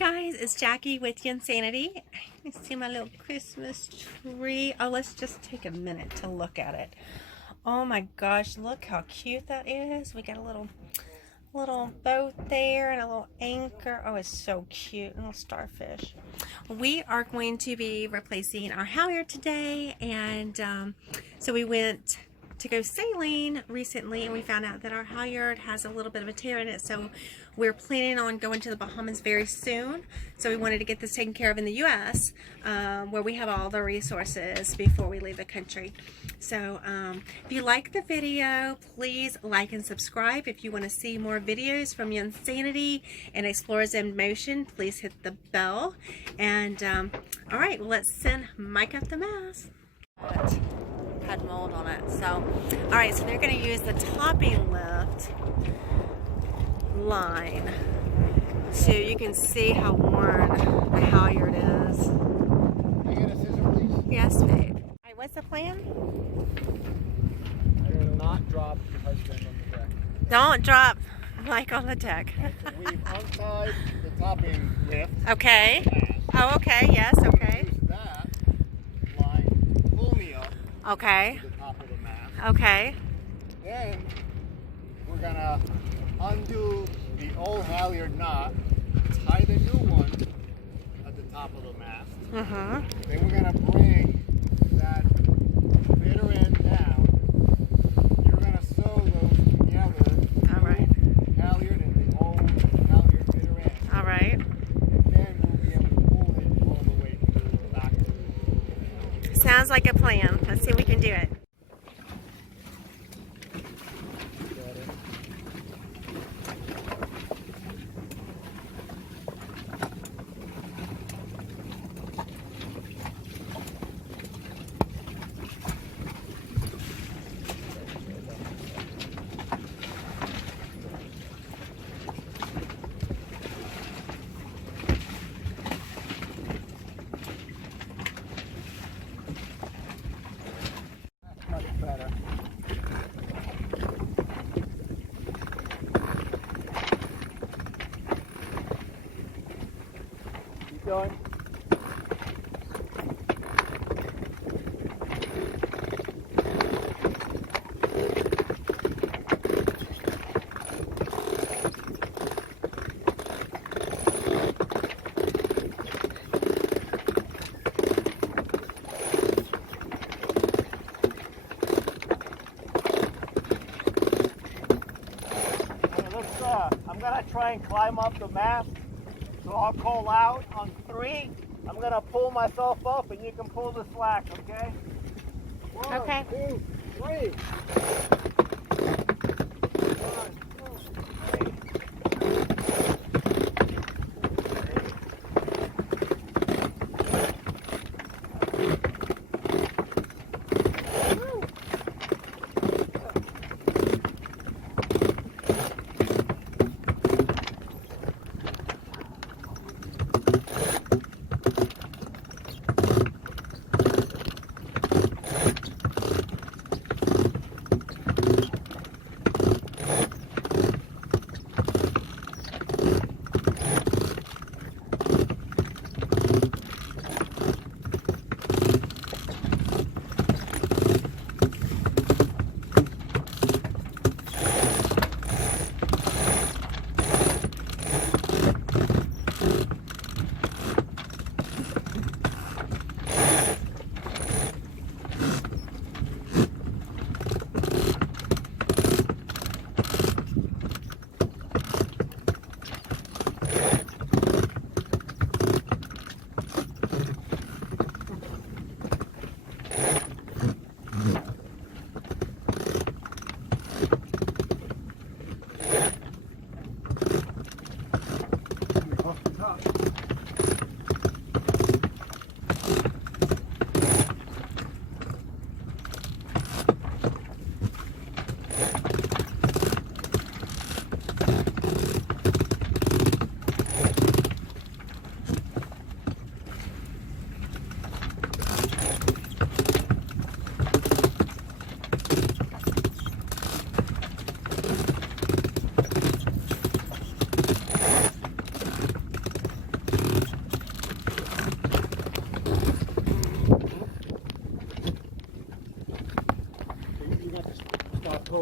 guys, it's Jackie with Insanity. You see my little Christmas tree? Oh, let's just take a minute to look at it. Oh my gosh, look how cute that is. We got a little boat there and a little anchor. Oh, it's so cute. A little starfish. We are going to be replacing our halyard today, and so we went to go sailing recently, and we found out that our halyard has a little bit of a tear in it, so we're planning on going to the Bahamas very soon. So we wanted to get this taken care of in the US, where we have all the resources before we leave the country. So if you like the video, please like and subscribe. If you want to see more videos from Insanity and Explorers in Motion, please hit the bell. And all right, well, let's send Mike up the mast. Had mold on it. So all right, so they're going to use the topping lift line so you can see how worn the halyard is. Can I get a scissor, please? Yes, babe. All right, what's the plan? I'm going to not drop your husband on the deck. Don't drop Mike on the deck. So we've untied the topping lift. Okay. Oh, okay. Yes, okay. Use that line to pull me up Okay. to the top of the mast. Okay. Then we're going to undo the old halyard knot, tie the new one at the top of the mast. Then we're going to bring that bitter end down. You're going to sew those together. All right. Halyard and the old halyard bitter end. All right. And then we'll be able to pull it all the way through the back. Sounds like a plan. Let's see if we can do it. Much better. Keep going. I'm gonna try and climb up the mast, so I'll call out on 3. I'm gonna pull myself up, and you can pull the slack, okay? 1, Okay. 2, 3. 1, 2, 3.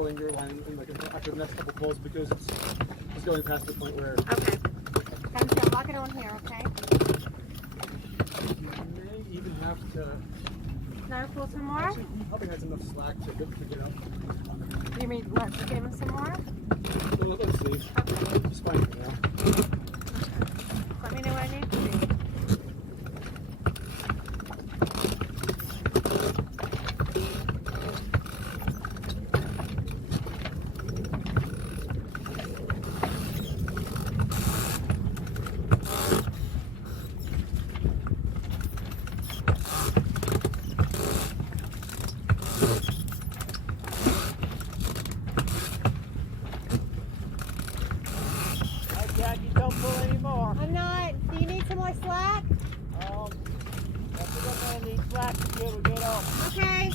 pulling your line in like after the next couple pulls because it's going past the point where. Okay. I'm gonna lock it on here, okay? You may even have to. Now pull some more? Actually, he probably has enough slack to get up. You mean what? To give him some more? Well, let's see. Okay. It's fine for now. Let me know what I need to do. Jackie, don't pull anymore. I'm not. Do you need some more slack? I think I'm gonna need slack to be able to get up. Okay.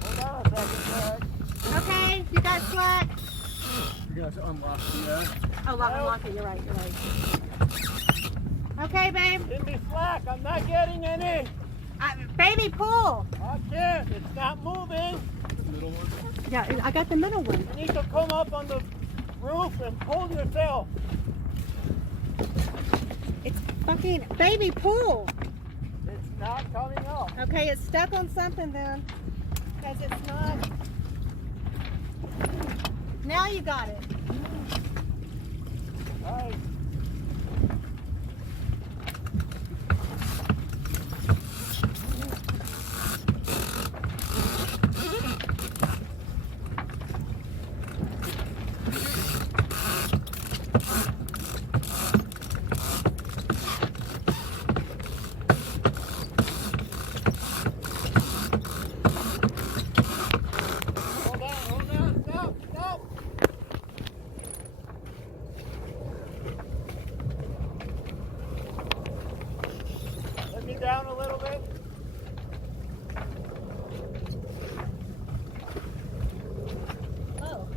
Hold on a second, Jack. Okay. You got slack? You're gonna have to unlock the. Oh, lock it. You're right. Okay, babe. Give me slack. I'm not getting any. Baby, pull. I can't. It's not moving. The middle one. Yeah, I got the middle one. You need to come up on the roof and pull yourself. It's fucking baby, pull. It's not coming up. Okay, it's stuck on something then, because it's not. Now you got it. All right. Down a little bit. Oh.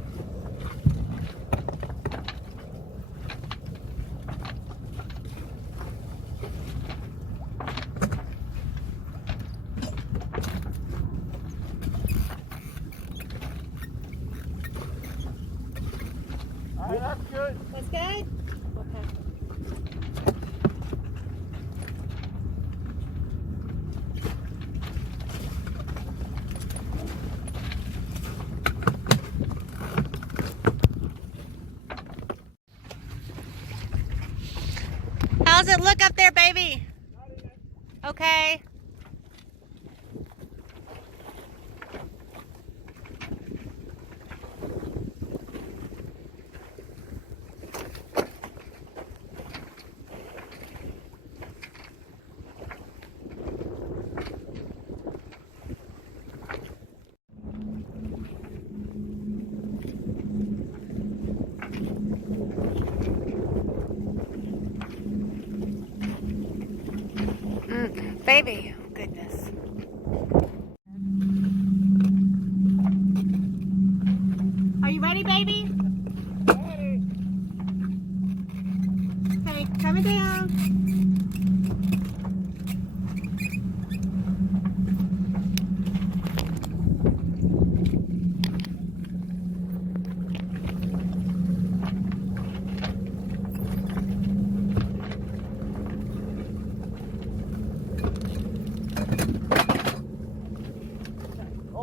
All right, that's good. That's good? Okay. How's it look up there, baby? Okay. Baby, oh goodness. Are you ready, baby? Ready. Okay, coming down.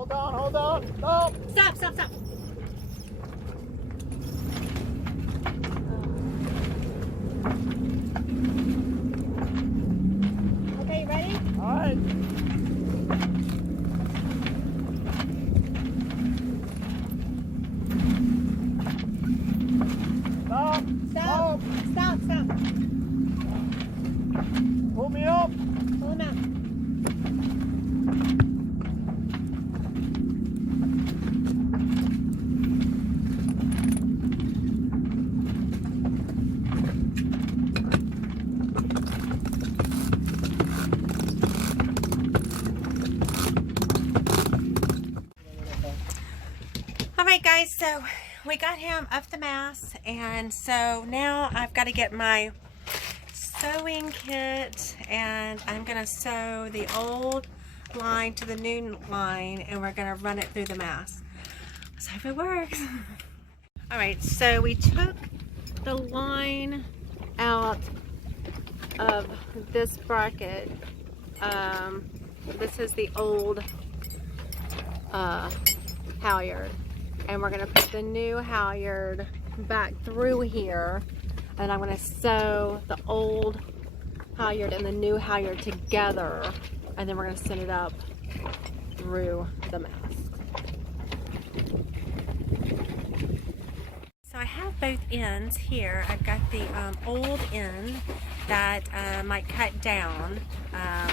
Hold on. Stop. Stop. Okay, you ready? All right. Stop. Stop. Pull me up. Pull him out. Alright guys, so we got him up the mast, and so now I've got to get my sewing kit, and I'm going to sew the old line to the new line, and we're going to run it through the mast. Let's hope it works. All right, so we took the line out of this bracket. This is the old halyard, and we're gonna put the new halyard back through here, and I'm gonna sew the old halyard and the new halyard together, and then we're gonna send it up through the mast. So I have both ends here. I've got the old end that Mike cut down.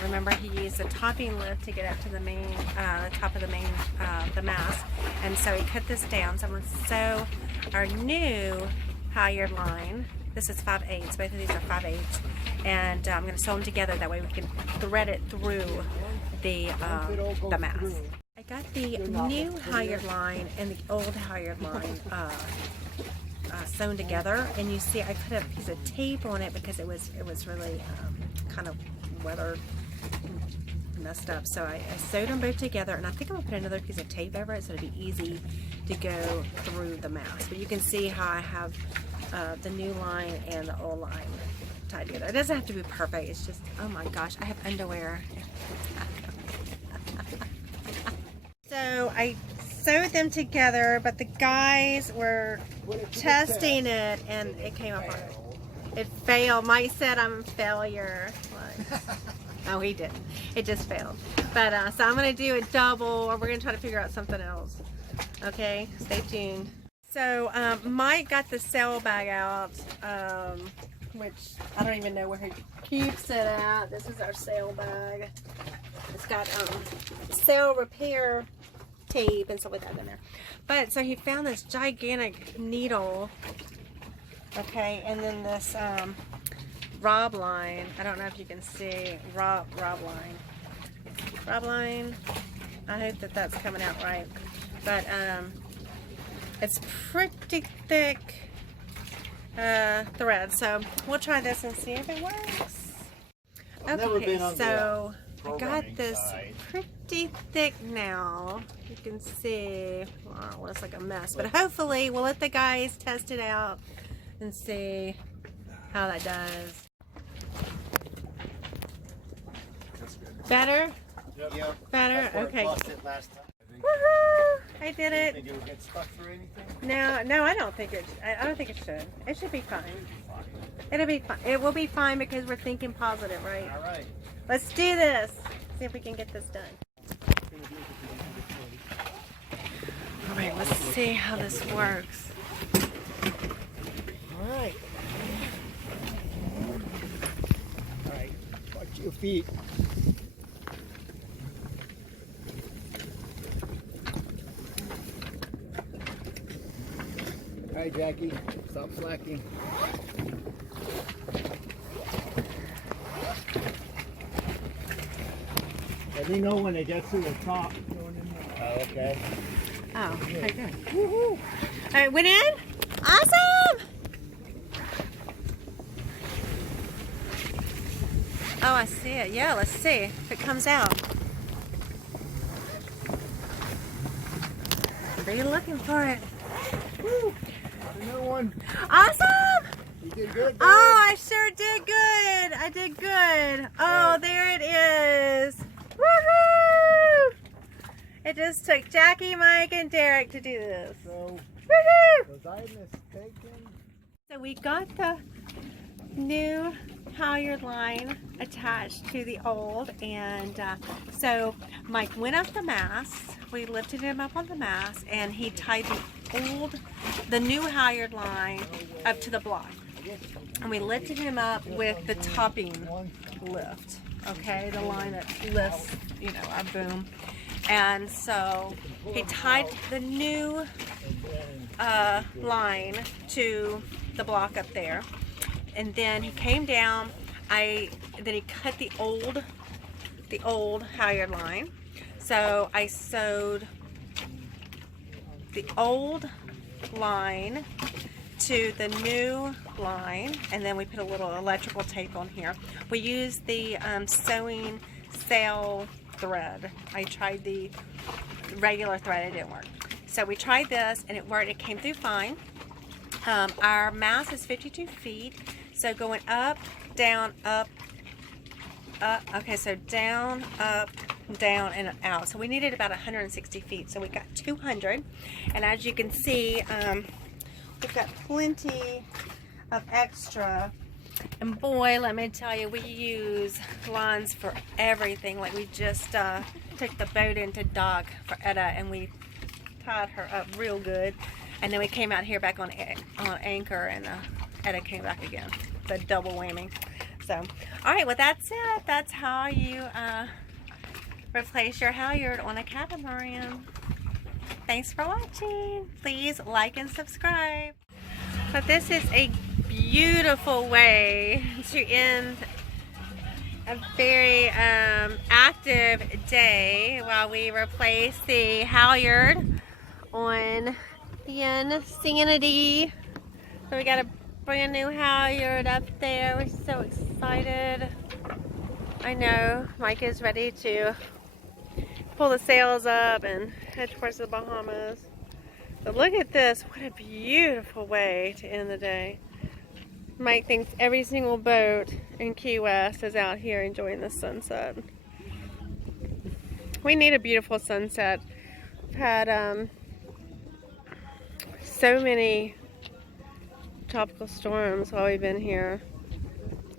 Remember, he used a topping lift to get up to the main, the top of the main, the mast, and so he cut this down. So I'm going to sew our new halyard line. This is 5/8. Both of these are 5/8, and I'm going to sew them together. That way we can thread it through the mast. I got the new halyard line and the old halyard line sewn together, and you see I put a piece of tape on it because it was really kind of weathered, messed up. So I sewed them both together, and I think I'm gonna put another piece of tape over it so it'll be easy to go through the mast. But you can see how I have the new line and the old line tied together. It doesn't have to be perfect. It's just, oh my gosh, I have underwear. So I sewed them together, but the guys were testing it and it came up on it. It failed. Mike said I'm a failure. No, he didn't. It just failed. But so I'm going to do a double, or we're going to try to figure out something else. Okay, stay tuned. So Mike got the sail bag out, which I don't even know where he keeps it at. This is our sail bag. It's got sail repair tape and stuff like that in there. But so he found this gigantic needle, okay, and then this rob line. I don't know if you can see rob line. I hope that that's coming out right. But it's pretty thick thread, so we'll try this and see if it works. Okay, so I got this pretty thick now. You can see, well, it looks like a mess, but hopefully we'll let the guys test it out and see how that does. Better? Yep. Better? Okay. Last time. Woohoo! I did it. Think it would get stuck through anything? No, I don't think it. I don't think it should. It should be fine. It'll be fine. It will be fine because we're thinking positive, right? All right. Let's do this. See if we can get this done. All right, let's see how this works. All right. All right. Watch your feet. All right, Jackie. Stop slacking. Let me know when it gets to the top. Oh, okay. Oh, okay, good. Woohoo! All right, went in. Awesome! Oh, I see it. Yeah, let's see if it comes out. Are you looking for it? Woo! A new one. Awesome! You did good, babe. Oh, I sure did good. I did good. Oh, there it is. Woohoo! It just took Jackie, Mike, and Derek to do this. So, Woohoo! was I mistaken? So we got the new halyard line attached to the old, and so Mike went up the mast. We lifted him up on the mast, and he tied the new halyard line up to the block. And we lifted him up with the topping lift, okay, the line that lifts, you know, our boom. And so he tied the new line to the block up there, and then he came down. Then he cut the old halyard line. So I sewed the old line to the new line, and then we put a little electrical tape on here. We used the sewing sail thread. I tried the regular thread, it didn't work. So we tried this and it worked. It came through fine. Our mast is 52 feet. So going up, down, up, okay, so down, up, down, and out. So we needed about 160 feet. So we got 200. And as you can see, we've got plenty of extra. And boy, let me tell you, we use lines for everything. Like we just took the boat into dock for Etta and we tied her up real good. And then we came out here back on anchor and Etta came back again. The double whammy. So, all right, well that's it. That's how you replace your halyard on a catamaran. Thanks for watching. Please like and subscribe. But this is a beautiful way to end a very active day while we replace the halyard on the Insanity. So we got a brand new halyard up there. We're so excited. I know Mike is ready to pull the sails up and head towards the Bahamas. But look at this. What a beautiful way to end the day. Mike thinks every single boat in Key West is out here enjoying the sunset. We need a beautiful sunset. We've had so many tropical storms while we've been here.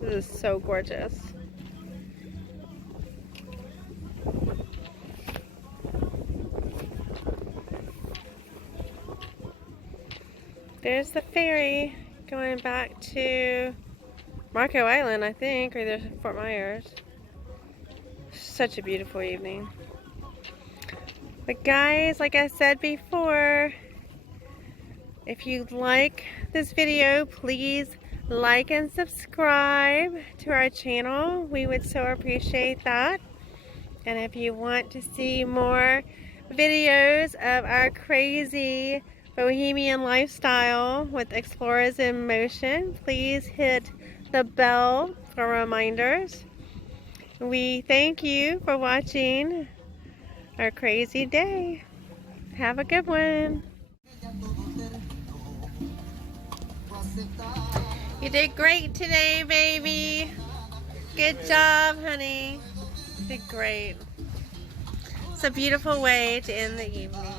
This is so gorgeous. There's the ferry going back to Marco Island, I think, or there's Fort Myers. Such a beautiful evening. But guys, like I said before, if you like this video, please like and subscribe to our channel. We would so appreciate that. And if you want to see more videos of our crazy Bohemian lifestyle with Explorers in Motion, please hit the bell for reminders. We thank you for watching our crazy day. Have a good one. You did great today, baby. Good job, honey. You did great. It's a beautiful way to end the evening.